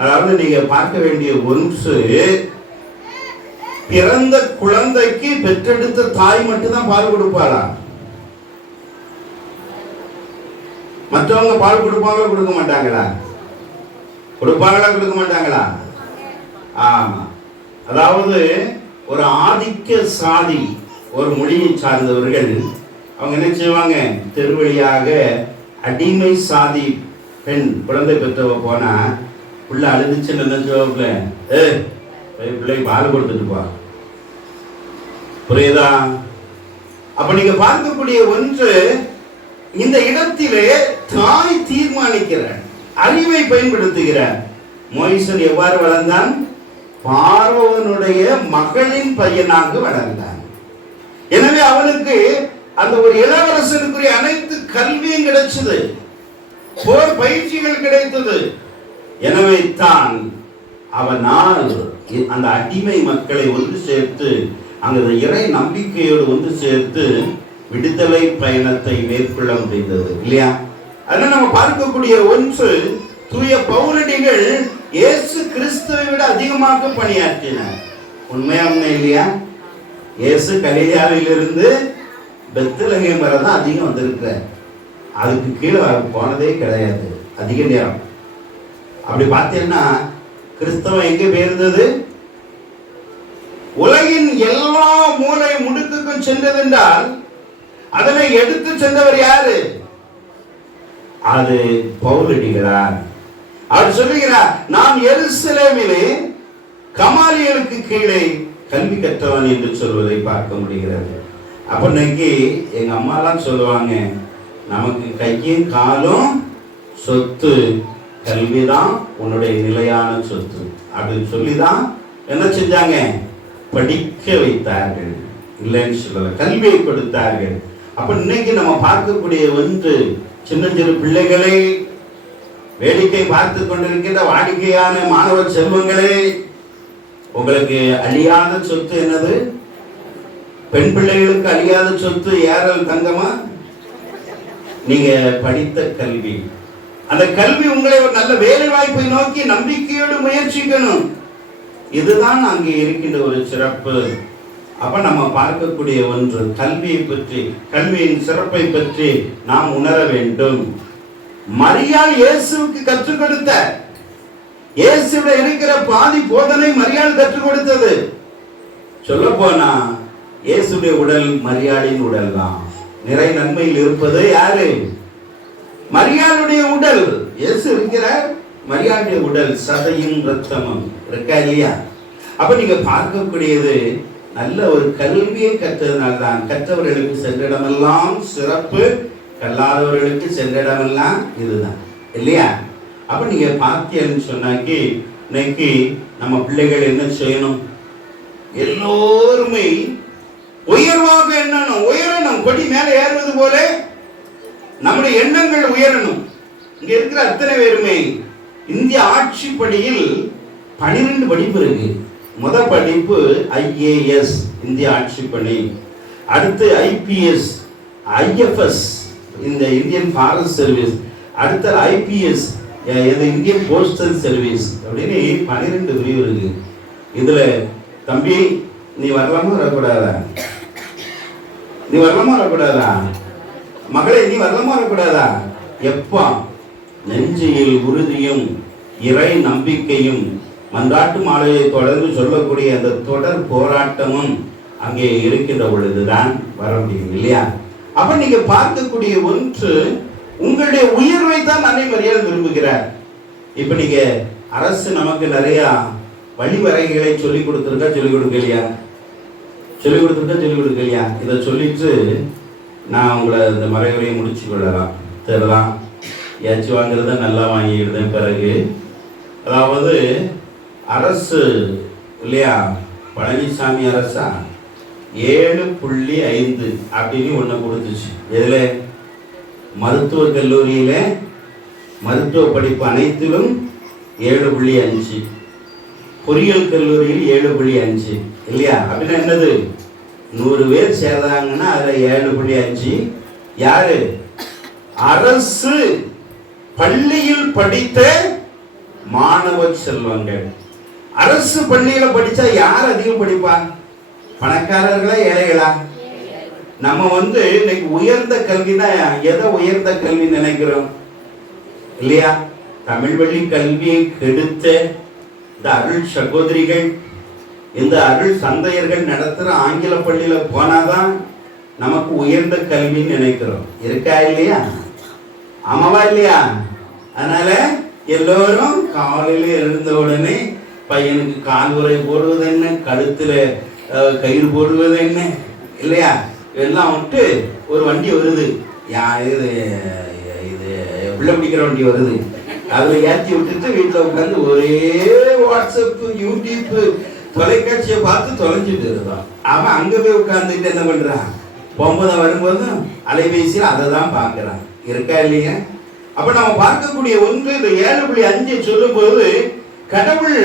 அதாவது நீங்க பார்க்க வேண்டிய ஒன்று, பிறந்த குழந்தைக்கு பெற்றெடுத்த தாய் மட்டும்தான் பால் கொடுப்பாளா? மற்றவங்க பால் கொடுப்பாங்களா கொடுக்க மாட்டாங்களா? கொடுப்பாங்களா கொடுக்க மாட்டாங்களா? ஆமா. அதாவது ஒரு ஆதிக்க சாதி ஒரு மொழியை சார்ந்தவர்கள் அவங்க என்ன செய்வாங்க, தெருவழியாக அடிமை சாதி பெண் குழந்தை பெற்றவ போனா புள்ள அழுதுச்சுன்னு என்ன செய்வாப்புல, பிள்ளை பால் கொடுத்துட்டு போ. புரியுதா? அப்ப நீங்க பார்க்கக்கூடிய ஒன்று, இந்த இடத்திலே தாய் தீர்மானிக்கிறார், அறிவை பயன்படுத்துகிறார். மோயிசன் எவ்வாறு வளர்ந்தான்? பார்வோனுடைய மகளின் பையனாக வளர்ந்தான். எனவே அவனுக்கு அந்த ஒரு இளவரசனுக்குரிய அனைத்து கல்வியும் கிடைச்சது, போர் பயிற்சிகள் கிடைத்தது. எனவே தான் அவனால் அந்த அடிமை மக்களை ஒன்று சேர்த்து அந்த இறை நம்பிக்கையோடு ஒன்று சேர்த்து விடுதலை பயணத்தை மேற்கொள்ள முடிந்தது இல்லையா? அதனால நம்ம பார்க்கக்கூடிய ஒன்று, தூய பவுலடிகள் இயேசு கிறிஸ்துவை விட அதிகமாக பணியாற்றினார். உண்மையா உண்மை இல்லையா? இயேசு கலிலேயாவிலிருந்து பெத்லகேம் வரை தான் அதிகம் வந்திருக்கிறார். அதுக்கு கீழே போனதே கிடையாது அதிக நேரம். அப்படி பார்த்தீங்கன்னா கிறிஸ்தவம் எங்கே போயிருந்தது? உலகின் எல்லா மூலை முடுக்குக்கும் சென்றது என்றால் அதனை எடுத்து சென்றவர் யாரு? அது பவுலடிகளார். அவர் சொல்லுகிறார், நான் எருசலேமிலே கமாலியலுக்கு கீழே கல்வி கற்றவன் என்று சொல்வதை பார்க்க முடிகிறது. அப்ப இன்னைக்கு எங்க அம்மாலாம் சொல்லுவாங்க, நமக்கு கையும் காலும் சொத்து, கல்விதான் உன்னுடைய நிலையான சொத்து அப்படின்னு சொல்லிதான் என்ன செஞ்சாங்க? படிக்க வைத்தார்கள். இல்லைன்னு சொல்லல, கல்வியை கொடுத்தார்கள். அப்ப இன்னைக்கு நம்ம பார்க்கக்கூடிய ஒன்று, சின்னஞ்சிறு பிள்ளைகளை, வேடிக்கை பார்த்து கொண்டிருக்கின்ற வாடிக்கையான மாணவ செல்வங்களே, உங்களுக்கு அழியாத சொத்து என்னது? பெண் பிள்ளைகளுக்கு அழியாத சொத்து ஏறல் தங்கமா? நீங்க படித்த கல்வி. அந்த கல்வி உங்களை ஒரு நல்ல வேலை வாய்ப்பை நோக்கி நம்பிக்கையோடு முயற்சிக்கணும். இதுதான் அங்கே இருக்கின்ற ஒரு சிறப்பு. அப்ப நம்ம பார்க்கக்கூடிய ஒன்று, கல்வியை பற்றி, கல்வியின் சிறப்பை பற்றி நாம் உணர வேண்டும். மரியாள் இயேசுவுக்கு கற்றுக் கொடுத்த, இயேசுவிட இருக்கிற பாதி போதனை மரியாள் கற்றுக் கொடுத்தது. சொல்ல போனா இயேசுடைய உடல் மரியாளின் உடல் தான். நிறை நன்மையில் இருப்பது யாரு? மரியாளுடைய உடல். இயேசு இருக்கிறார், மரியாளுடைய உடல் சதையும் ரத்தமும் இருக்கா இல்லையா? அப்ப நீங்க பார்க்கக்கூடியது நல்ல ஒரு கல்வியை கற்றதுனால்தான். கற்றவர்களுக்கு சென்ற இடமெல்லாம் சிறப்பு, கல்லாதவர்களுக்கு சென்ற இடமெல்லாம் இதுதான் இல்லையா? அப்ப நீங்க பார்த்தீங்கன்னு சொன்னாக்கி இன்னைக்கு நம்ம பிள்ளைகள் என்ன செய்யணும்? எல்லோருமே உயர்வாக எண்ணணும், உயரணும். கொடி மேலே ஏறுவது போல நம்முடைய எண்ணங்கள் உயரணும். இங்க இருக்கிற அத்தனை பேருமே இந்திய ஆட்சிப்படியில் 12 படிப்பு இருக்கு. முதல் படிப்பு IAS இந்திய ஆட்சிப்பணி, அடுத்து IPS, IFS இந்த இந்தியன் ஃபாரஸ்ட் சர்வீஸ், அடுத்த IPS இந்தியன் போஸ்டல் சர்வீஸ் அப்படின்னு 12 பிரிவு இருக்கு. இதுல தம்பி நீ வரலாமா வரக்கூடாதா? நீ வரலாமா வரக்கூடாதா? மகளே நீ வரலாமா வரக்கூடாதா? எப்பா நெஞ்சில் உறுதியும் இறை நம்பிக்கையும் மன்றாட்டு மாலையை தொடர்ந்து சொல்லக்கூடிய அந்த தொடர் போராட்டமும் அங்கே இருக்கின்ற பொழுதுதான் வர முடியும் இல்லையா? அப்ப நீங்க பார்க்கக்கூடிய ஒன்று, உங்களுடைய உயர்வை தான் அன்னை மரியாள் விரும்புகிறார். இப்ப நீங்க அரசு நமக்கு நிறைய வழிவரைகளை சொல்லிக் கொடுத்துருக்கா, சொல்லிக் கொடுக்கலையா? சொல்லிக் கொடுத்துருக்கா, சொல்லிக் கொடுக்கலையா? இதை சொல்லிட்டு நான் உங்களை இந்த மறைவுரையை முடிச்சு கொள்ளலாம். தெரியலாம் ஏச்சு வாங்குறத நல்லா வாங்கிடுதேன். பிறகு அதாவது அரசு இல்லையா, பழனிசாமி அரசா 7.5 அப்படின்னு ஒன்று கொடுத்துச்சு. இதில் மருத்துவக் கல்லூரியில மருத்துவ படிப்பு அனைத்திலும் 7.5, பொறியியல் கல்லூரியில் 7.5 இல்லையா? அப்படின்னா என்னது? 100 பேர் சேர்ந்தாங்கன்னா அதில் 7.5 யாரு? அரசு பள்ளியில் படித்த மாணவ செல்வங்கள். அரசு பள்ளியில படிச்சா யார் அதிகம் படிப்பா? பணக்காரர்களா ஏழைகளா? நம்ம இன்னைக்கு உயர்ந்த கல்வினா எதை உயர்ந்த கல்வி நினைக்கிறோம் இல்லையா? தமிழ் வழி கல்வியை கெடுத்த இந்த அருள் சகோதரிகள், இந்த அருள் சந்தையர்கள் நடத்துற ஆங்கில பள்ளியில போனாதான் நமக்கு உயர்ந்த கல்வின்னு நினைக்கிறோம். இருக்கா இல்லையா? ஆமாவா இல்லையா? அதனால எல்லோரும் காலையில எழுந்த உடனே பையனுக்கு கால் உறை போடுவது என்ன, கழுத்துல கயிறு போடுவது என்ன இல்லையா, எல்லாம் விட்டு ஒரு வண்டி வருது, இது பிள்ளை பிடிக்கிற வண்டி வருது, அதுல ஏற்றி விட்டுட்டு வீட்டில் உட்காந்து ஒரே வாட்ஸ்அப் யூடியூப் தொலைக்காட்சியை பார்த்து தொலைஞ்சிட்டு இருந்தான். அவன் அங்க போய் உட்கார்ந்துட்டு என்ன பண்றான், போகும்போது வரும்போதும் அலைபேசியில் அதை தான் பார்க்கிறான். இருக்கா இல்லையா? அப்ப நம்ம பார்க்கக்கூடிய ஒன்று இந்த 7.5 சொல்லும் போது கடவுள்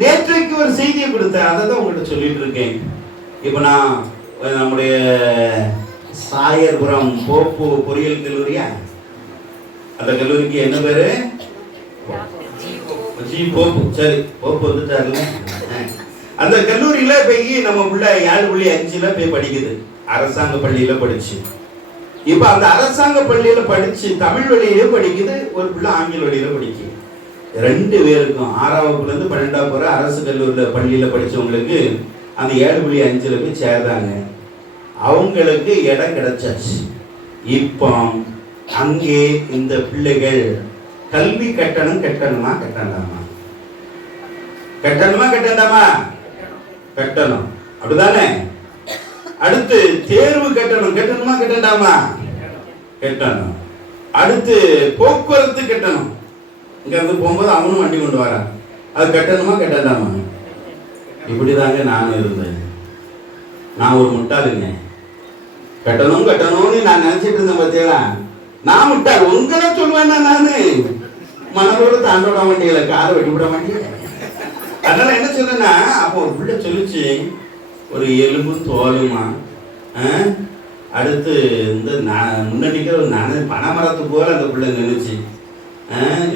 நேற்றைக்கு ஒரு செய்தியை கொடுத்தார். அதை தான் உங்கள்கிட்ட சொல்லிட்டு இருக்கேன். இப்ப நான் நம்முடைய சாயர்புரம் போப்பு பொறியியல் கல்லூரியா, அந்த கல்லூரிக்கு என்ன பேரு? போப்பு. சரி, போப்பு வந்துட்டாருல. அந்த கல்லூரியில போய் நம்ம பிள்ளை 7.5 போய் படிக்குது. அரசாங்க பள்ளியில படிச்சு, இப்ப அந்த அரசாங்க பள்ளியில படிச்சு தமிழ் வழியில படிக்குது, ஒரு பிள்ளை ஆங்கில வழியில படிக்குது. 2 பேருக்கும் 6ஆம் வகுப்புல இருந்து 12ஆம் வரை அரசு கல்லூரியில பள்ளியில படிச்சவங்களுக்கு அந்த 7.5 போய் சேர்ந்தாங்க. அவங்களுக்கு இடம் கிடைச்சாச்சு. இப்போ அங்கே இந்த பிள்ளைகள் கல்வி கட்டணம் கட்டணுமா கட்டண்டாமா? கட்டணுமா கட்டண்டாமா? கட்டணும், அப்படிதானே? அடுத்து தேர்வு கட்டணம் கட்டணுமா கட்டண்டாமா? கட்டணும். அடுத்து போக்குவரத்து கட்டணம், இங்க இருந்து போகும்போது அவனும் வண்டி கொண்டு வரான், அது கட்டணுமா கட்டண்டாமா? இப்படிதாங்க நானும் இருந்தேன். நான் ஒரு முட்டாளுங்க. கட்டணும் கட்டணும்னு நான் நினைச்சிட்டு இருந்தேன். பார்த்தீங்களா, நான் முட்டாள். உங்களை சொல்லுவேன்னா நானு மனதோடு தாண்டோட வண்டியில காரை வெட்டி விட மாட்டேன். அதனால என்ன சொல்றேன்னா, அப்போ ஒரு பிள்ளை சொல்லிச்சு, ஒரு எலும்பும் தோலுமா, அடுத்து இந்த முன்னாடிக்கிற ஒரு பனைமரத்து போல அந்த பிள்ளை நினைச்சு,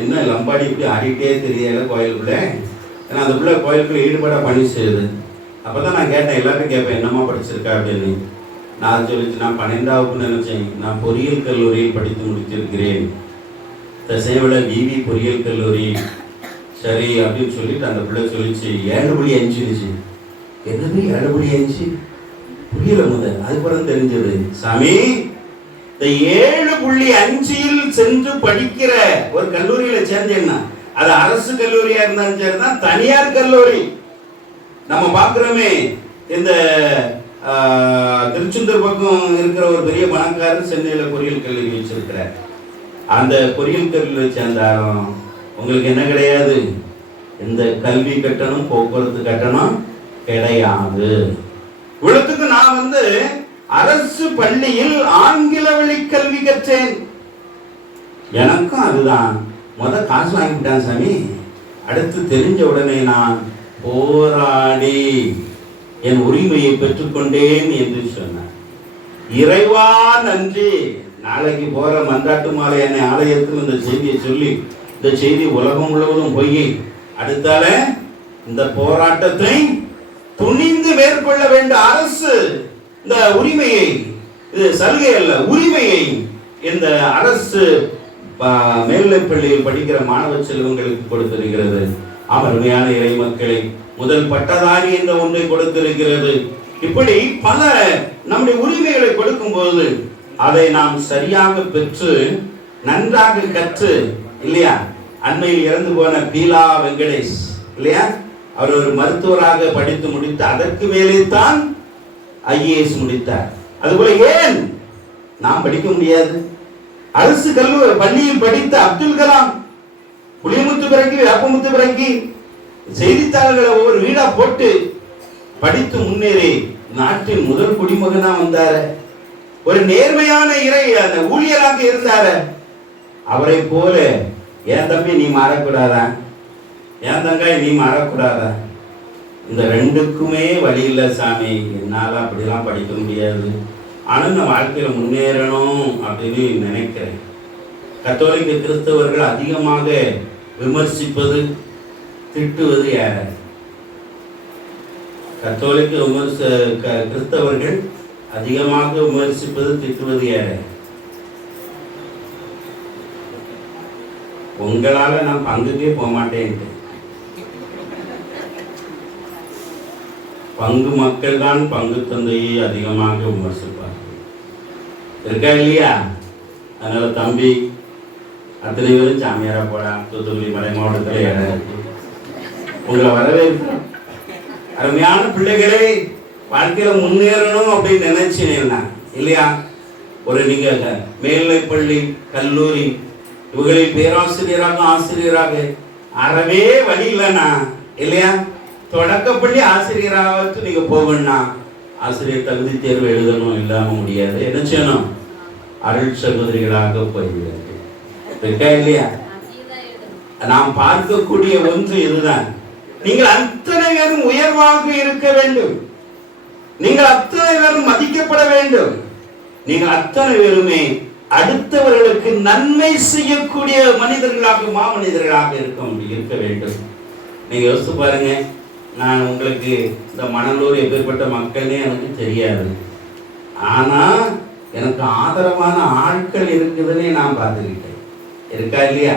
இன்னும் லம்பாடி இப்படி ஆடிக்கிட்டே தெரியல கோயிலுக்குள்ள. ஏன்னா அந்த பிள்ளை கோயிலுக்குள்ள ஈடுபாடாக பணி செய்யுது. அப்போ தான் நான் கேட்டேன், எல்லாருக்கும் கேட்பேன், என்னம்மா படிச்சிருக்கா அப்படின்னு. நான் சொல்லிச்சு, நான் 12ஆம் வகுப்புன்னு நினைச்சேன். நான் பொறியியல் கல்லூரியில் படித்து முடிச்சிருக்கிறேன், தசைவிட விவி பொறியியல் கல்லூரி. சரி அப்படின்னு சொல்லிட்டு அந்த பிள்ளை சொல்லிச்சு 7.5. என்னது 7.5? புரியல முதல். அதுக்கப்புறம் தெரிஞ்சது, சாமி இந்த 7.5 சென்று படிக்கிற ஒரு கல்லூரியில சேர்ந்தேன்னா, அது அரசு கல்லூரியா இருந்தாலும் சரிதான், தனியார் கல்லூரி. நம்ம பார்க்கிறோமே, இந்த திருச்செந்தூர் பக்கம் இருக்கிற ஒரு பெரிய பணக்காரர் சென்னையில் பொறியியல் கல்லூரி வச்சிருக்கிறார். அந்த பொறியியல் கல்லூரியை சேர்ந்தாலும் உங்களுக்கு என்ன கிடையாது, இந்த கல்வி கட்டணம் போக்குவரத்து கட்டணம் கிடையாது. இவ்வளவுக்கு நான் அரசு பள்ளியில் ஆங்கில வழி கல்வி கற்றேன். எனக்கும் அதுதான் காசு வாங்கிவிட்டான் சாமி. அடுத்து தெரிஞ்ச உடனே நான் போராடி என் உரிமையை பெற்றுக்கொண்டேன் என்று சொன்னார். இறைவா நன்றி. நாளைக்கு போற மன்றாட்டு மாலை என்னை ஆலயத்தில் இந்த செய்தியை சொல்லி, இந்த செய்தி உலகம் முழுவதும் போய் அடுத்தால இந்த போராட்டத்தை துணிந்து மேற்கொள்ள வேண்டிய அரசு இந்த உரிமையை, இது சலுகை அல்ல, உரிமையை இந்த அரசு மேல்நிலைப் பள்ளியில் படிக்கிற மாணவ செல்வங்களுக்கு கொடுத்திருக்கிறது. அருமையான இறை மக்களை, முதல் பட்டதாரி என்ற ஒன்றை கொடுத்திருக்கிறது. இப்படி பல நம்முடைய உரிமைகளை கொடுக்கும் போது அதை நாம் சரியாக பெற்று நன்றாக கற்று, இல்லையா? அண்மையில் இறந்து போன பீலா வெங்கடேஷ் இல்லையா, அவர் ஒரு மருத்துவராக படித்து முடித்து அதற்கு மேலே தான் IAS முடித்தார். அதுபோல ஏன் நாம் படிக்க முடியாது? அரசு கல்லூரி பள்ளியில் படித்த அப்துல் கலாம் புளியமுத்து பிறக்கி வேப்பமுத்து பிறக்கி செய்தித்தாள்களை ஒவ்வொரு வீடா போட்டு படித்து முன்னேறி நாட்டின் முதல் குடிமகனா வந்தார, ஒரு நேர்மையான இறை ஊழியராக இருந்தார. அவரை போல என் தம்பி நீ மாறக்கூடாதா, என் தங்காய் நீ மாறக்கூடாதா? இந்த ரெண்டுக்குமே வழி இல்லை சாமி, என்னால் அப்படிலாம் படிக்க முடியாது. ஆனால் நான் வாழ்க்கையில் முன்னேறணும் அப்படின்னு நினைக்கிறேன். கத்தோலிக்க கிறிஸ்தவர்கள் அதிகமாக விமர்சிப்பது, திட்டுவது யார? கத்தோலிக்க கிறிஸ்தவர்கள் அதிகமாக விமர்சிப்பது திட்டுவது யாரு? உங்களால நான் பங்குக்கே போக மாட்டேன்ட்டு. பங்கு மக்கள் தான் பங்கு தந்தையை அதிகமாக விமர்சிப்பார்கள். இருக்கா இல்லையா? அதனால தம்பி அத்தனை பேரும் சாமியாரா போடா, தூத்துக்குடி மலை மாவட்டத்தில் இடம் இருக்கு, உங்களை வரவேற்கிறோம். அருமையான பிள்ளைகளே, வாழ்க்கையில முன்னேறணும் அப்படின்னு நினைச்சீங்கன்னா இல்லையா, ஒரு நீங்க மேல்நிலைப்பள்ளி கல்லூரி இவர்களில் பேராசிரியராக ஆசிரியராக அறவே வழி இல்லைன்னா இல்லையா, தொடக்கப்பள்ளி ஆசிரியராக நீங்க போகணும்னா ஆசிரியர் தகுதி தேர்வு எழுதணும், இல்லாம முடியாது. என்ன செய்யணும்? அருள் சகோதரிகளாக போய்விடுது. இருக்கா இல்லையா? நாம் பார்க்கக்கூடிய ஒன்று இதுதான். நீங்கள் அத்தனை பேரும் உயர்வாக இருக்க வேண்டும், நீங்கள் அத்தனை பேரும் மதிக்கப்பட வேண்டும், நீங்கள் அத்தனை பேருமே அடுத்தவர்களுக்கு நன்மை செய்யக்கூடிய மனிதர்களாக மாமனிதர்களாக இருக்க வேண்டும். நீங்க யோசிச்சு பாருங்க, நான் உங்களுக்கு இந்த மணலூர் எப்பேற்பட்ட மக்களே எனக்கு தெரியாது, ஆனா எனக்கு ஆதரவான ஆட்கள் இருக்குதுன்னு நான் பார்த்துக்கிட்டேன். இருக்கா இல்லையா?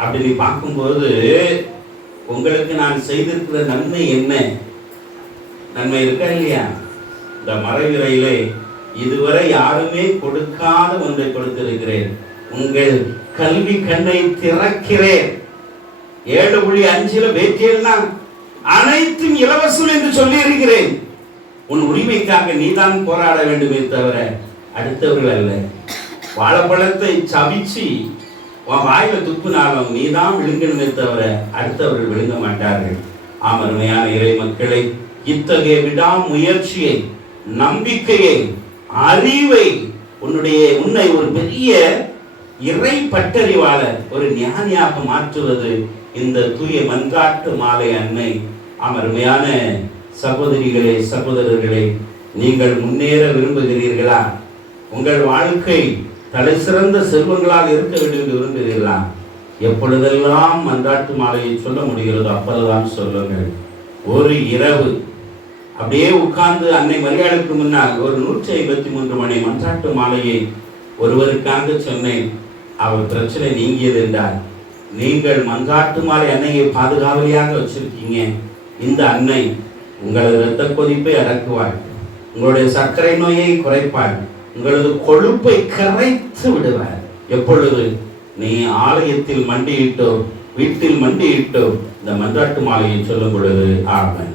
அப்படி நீ பார்க்கும்போது உங்களுக்கு நான் செய்திருக்கிற நன்மை என்ன? நன்மை இருக்கா இல்லையா? இந்த மறைவிறையிலே இதுவரை யாருமே கொடுக்காத ஒன்றை கொடுத்திருக்கிறேன். உங்கள் கல்வி கண்ணை திறக்கிறேன். 7.5 பேட்டியல்னா அனைத்தும் இலவசம் என்று சொல்லி இருக்கிறேன். உன் உரிமைக்காக நீதான் போராட வேண்டுமே தவிர அடுத்தவர்கள் அல்ல. வாழைப்பழத்தை சவிச்சு உன் வாயில துப்புனாலும் நீதான் விழுங்கணுமே தவிர அடுத்தவர்கள் விழுங்க மாட்டார்கள். அருமையான இறை மக்களை, இத்தகைய விடாமுயற்சியை, நம்பிக்கையை, அறிவை, உன்னை ஒரு பெரிய இறை பட்டறிவாளர், ஒரு ஞானியாக மாற்றுவது இந்த தூய மன்றாட்டு மாலை அன்னை. அருமையான சகோதரிகளே, சகோதரர்களே, நீங்கள் முன்னேற விரும்புகிறீர்களா? உங்கள் வாழ்க்கை தலை சிறந்த செல்வங்களால் இருக்க வேண்டும் என்று விரும்புகிறீர்களா? எப்பொழுதெல்லாம் மன்றாட்டு மாலையை சொல்ல முடிகிறதோ அப்பொழுதுதான் சொல்லுங்கள். ஒரு இரவு அப்படியே உட்கார்ந்து அன்னை மரியாளுக்கு முன்னால் ஒரு 153 மணி மன்றாட்டு மாலையை ஒருவருக்காக சொன்னேன். அவர் பிரச்சனை நீங்கியது என்றார். நீங்கள் மன்றாட்டு மாலை அன்னையை பாதுகாவலியாக வச்சிருக்கீங்க. இந்த அன்னை உங்களது இரத்த கொதிப்பை அடக்குவாள், உங்களுடைய சர்க்கரை நோயை குறைப்பாள், உங்களது கொழுப்பை கரைத்து விடுவார். எப்பொழுது நீ ஆலயத்தில் மண்டியிட்டோ வீட்டில் மண்டியிட்டோ இந்த மன்றாட்டு மாலையை சொல்லும் பொழுது. ஆமென்.